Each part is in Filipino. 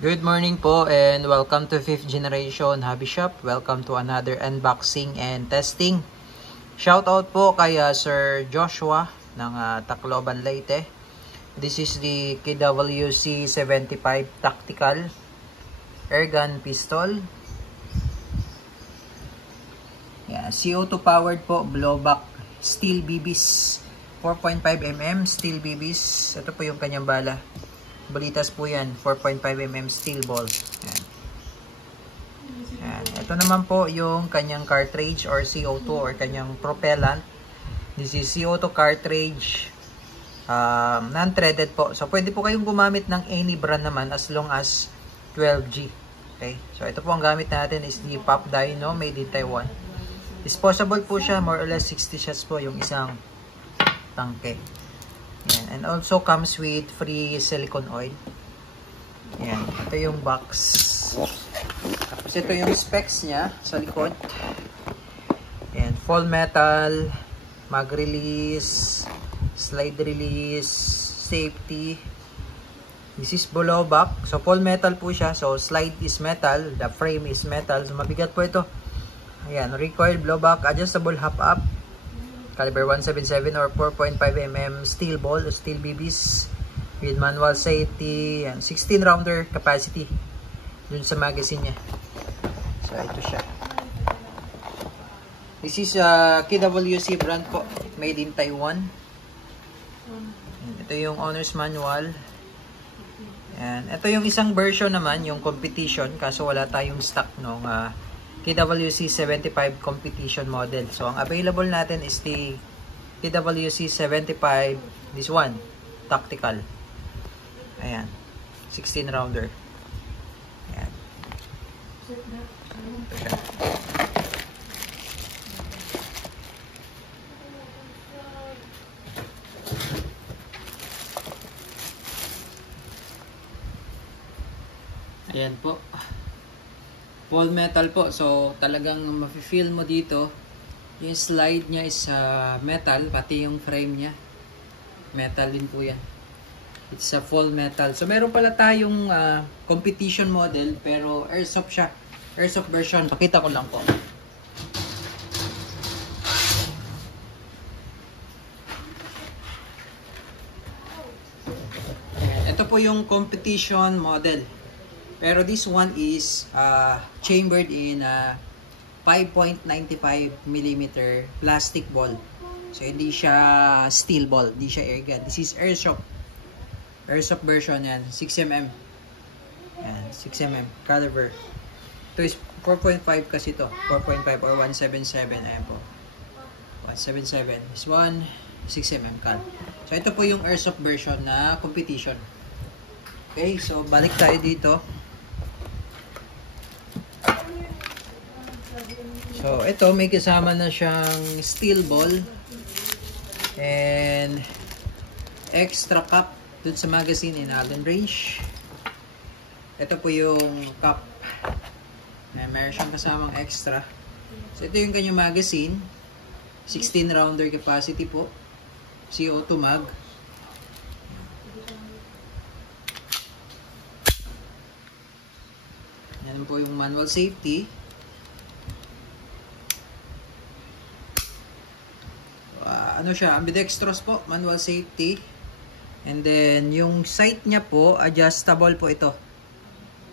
Good morning po and welcome to 5th Generation Hobby Shop. Welcome to another unboxing and testing. Shoutout po kay Sir Joshua ng Tacloban, Leyte. This is the KWC 75 Tactical Airgun Pistol. Yeah, CO2 powered po, blowback steel BBs. 4.5mm steel BBs. Ito po yung kanyang bala. Balitas po yan, 4.5mm steel ball. Yan. Yan. Ito naman po yung kanyang cartridge or CO2 or kanyang propellant. This is CO2 cartridge, non-threaded po. So pwede po kayong gumamit ng any brand naman as long as 12G. Okay? So ito po ang gamit natin is the Pop Dino made in Taiwan. Disposable po siya, more or less 60 shots po yung isang tangke. Yan. And also comes with free silicone oil. Yan. Ito yung box. Tapos ito yung specs niya sa likod. Yan. Full metal, mag release, slide release, safety. This is blowback. So full metal po siya. So slide is metal, the frame is metal. So mabigat po ito. Ayan. Recoil, blowback, adjustable hop up. Caliber 177 or 4.5mm steel ball o steel BBs with manual safety and 16 rounder capacity dun sa magazine niya. So ito siya. This is KWC brand po, made in Taiwan. Ito yung owner's manual. And ito yung isang version naman, yung competition, kaso wala tayong stock nung KWC 75 competition model. So, ang available natin is the KWC 75, this one, tactical. Ayan. 16 rounder. Ayan. Ayan po. Full metal po. So, talagang mafe-feel mo dito. Yung slide niya is metal. Pati yung frame niya. Metal din po yan. It's a full metal. So, meron pala tayong competition model. Pero airsoft siya. Airsoft version. Pakita ko lang po. Ito po yung competition model. Pero this one is chambered in 5.95mm plastic ball. So hindi siya steel ball, hindi siya airgun. This is airsoft. Airsoft version yan, 6mm. Yan, 6mm caliber. Ito is 4.5 kasi to, 4.5 or 177. Ayan po. 177. This one, 6mm cal. So ito po yung airsoft version na competition. Okay, so balik tayo dito. So, ito may kasama na siyang steel ball and extra cup dun sa magazine in Allen range. Ito po yung cup. Meron siyang kasamang extra. So, ito yung kanyang magazine. 16 rounder capacity po. CO2 mag. Yan po yung manual safety. Ano siya, ambidextrous po, manual safety. And then, yung sight niya po, adjustable po ito.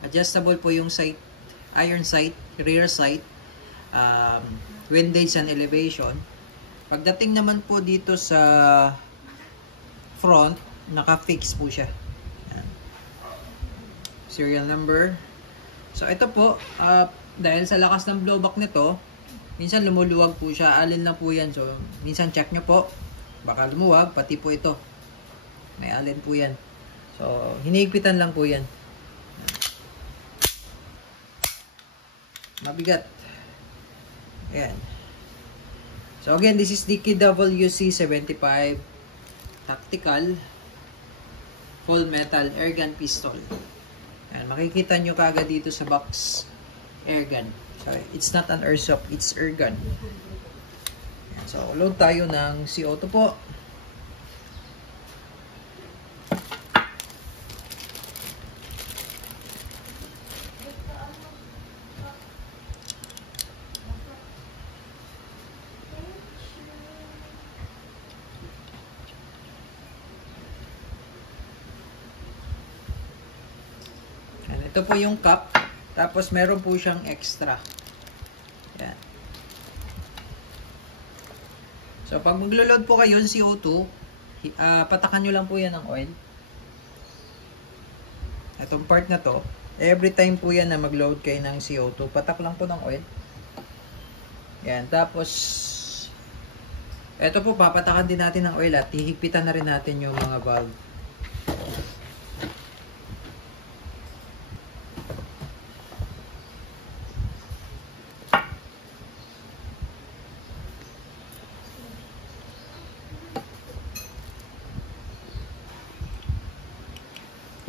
Adjustable po yung sight, iron sight, rear sight, windage and elevation. Pagdating naman po dito sa front, naka-fix po siya. Yan. Serial number. So, ito po, dahil sa lakas ng blowback nito, minsan lumuluwag po siya. Alin lang po yan. So, minsan check nyo po. Baka lumuwag. Pati po ito. May alin po yan. So, hinihigpitan lang po yan. Mabigat. Ayan. So, again, this is the KWC 75 Tactical Full Metal Airgun Pistol. Ayan. Makikita nyo kaagad dito sa box. Airgun. So, it's not an airsoft, it's airgun. So, load tayo ng CO2 po. Ito po yung cup. Tapos meron po siyang extra. Yan. So pag maglo-load po kayo ng CO2, patakan nyo lang po yan ng oil. Itong part na to, every time po yan na mag-load kayo ng CO2, patak lang po ng oil. Yan. Tapos, ito po, papatakan din natin ng oil at hihigpitan na rin natin yung mga valve.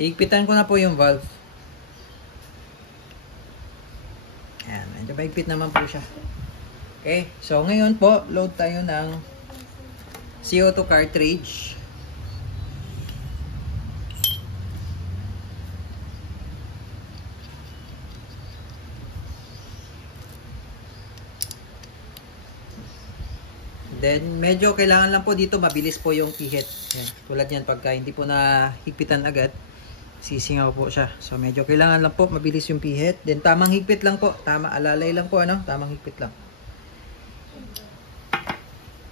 Hihigpitan ko na po yung valve. Ayan, medyo mahigpit naman po siya. Okay, so ngayon po, load tayo ng CO2 cartridge. Then, medyo kailangan lang po dito mabilis po yung pihit. Yan, tulad yan, pagka hindi po na higpitan agad, sisingaw po siya. So, medyo kailangan lang po mabilis yung pihit. Then, tamang higpit lang po. Alalay lang po, ano? Tamang higpit lang.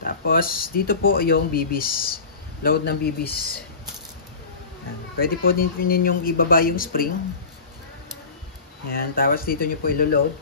Tapos, dito po yung bibis. Load ng bibis. Yan. Pwede po din yung ibaba yung spring. Yan. Tapos, dito nyo po ilo-load.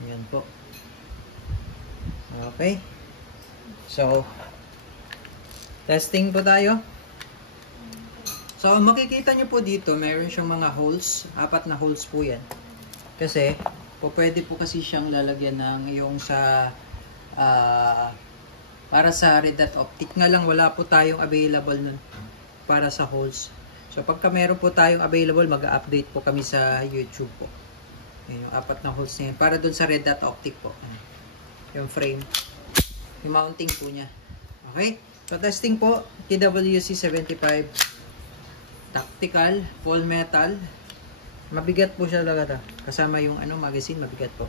Yan po. Okay. So, testing po tayo. So, makikita nyo po dito, mayroon siyang mga holes. 4 na holes po yan. Kasi, pwede po kasi siyang lalagyan ng yung sa para sa red dot optic. Nga lang, wala po tayong available nun para sa holes. So, pagka meron po tayong available, mag-update po kami sa YouTube po. Yung 4 na holes niya. Para dun sa red dot optic po. Yung frame. Yung mounting po niya. Okay? So, testing po. TWC 75. Tactical. Full metal. Mabigat po siya talaga. Kasama yung magazine. Mabigat po.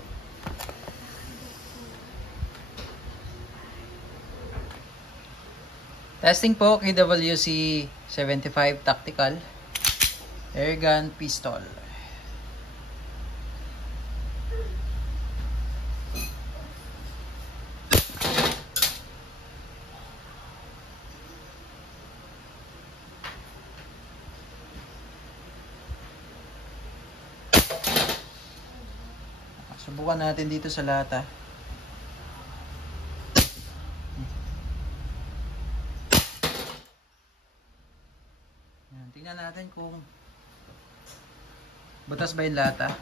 Testing po. KWC 75 Tactical. Airgun pistol. Subukan natin dito sa lata. Yan, tingnan natin kung butas ba yung lata.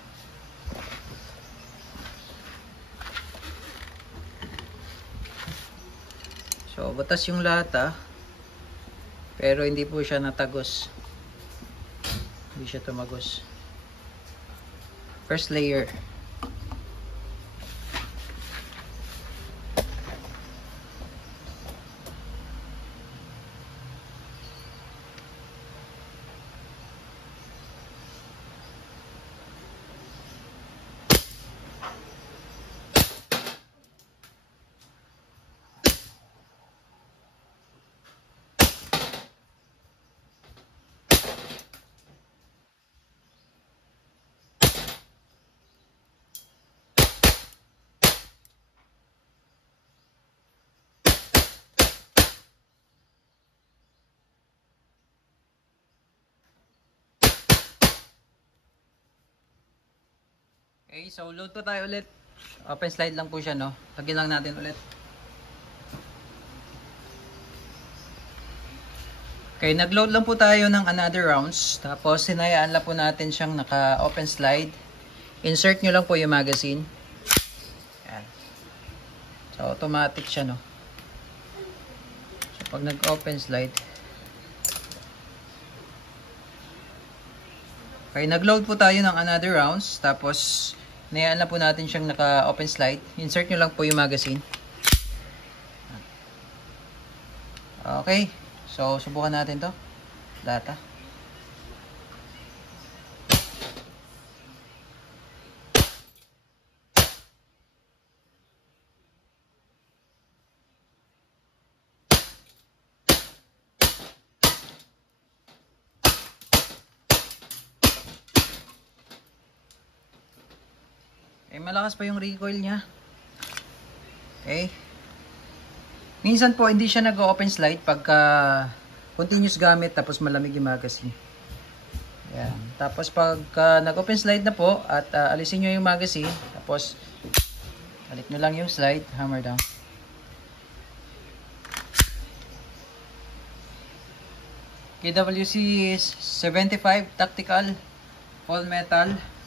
So, butas yung lata. Pero hindi po siya natagos. Hindi siya tumagos. First layer. Okay, so load po tayo ulit. Open slide lang po siya, no? Lagyan lang natin ulit. Okay, nag-load lang po tayo ng another rounds. Tapos, sinayaan lang po natin siyang naka-open slide. Insert nyo lang po yung magazine. Yan. So, automatic siya, no? So, pag nag-open slide. Okay, nag-load po tayo ng another rounds. Tapos, Nayaan na po natin siyang naka-open slide. Insert nyo lang po yung magazine. Okay. So, subukan natin to. Data. Malakas pa yung recoil niya. Okay. Minsan po hindi siya nag-open slide pagka continuous gamit tapos malamig yung magazine. Yan. Tapos pagka nag-open slide na po at alisin nyo yung magazine, tapos balik nyo lang yung slide, hammer down. KWC 75 Tactical Full Metal